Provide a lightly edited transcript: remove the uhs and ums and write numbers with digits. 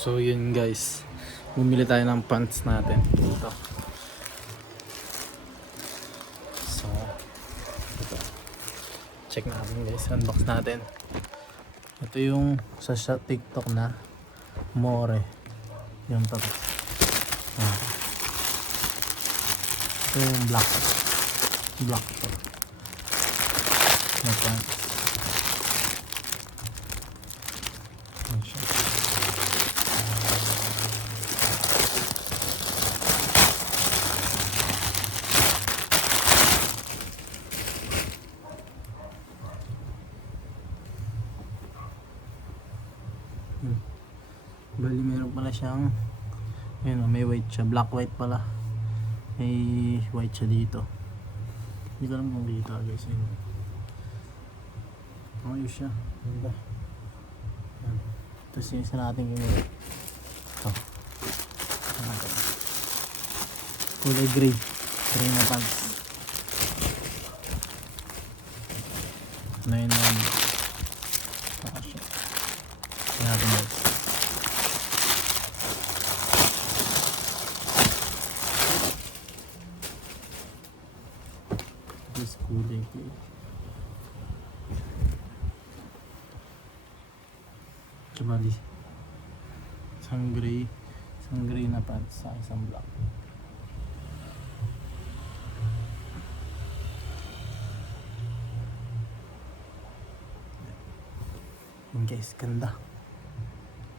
So yun guys, bumili tayo ng pants natin dito. So ito, check natin guys, unbox natin. Ito yung sa TikTok na More yung to. Ito yung black to na pants. Ayan siya. Bali meron pala siyang, ayun, may white siya, black white pala, may white siya dito, hindi ko alam kung dito guys. Ayun, ayos siya, ganda. Tapos yung isa natin yung ito, kulay gray na pants na yun naman. Siya natin guys. This kulay ko bali isang gray na pants sa isang black. Yun guys, ganda.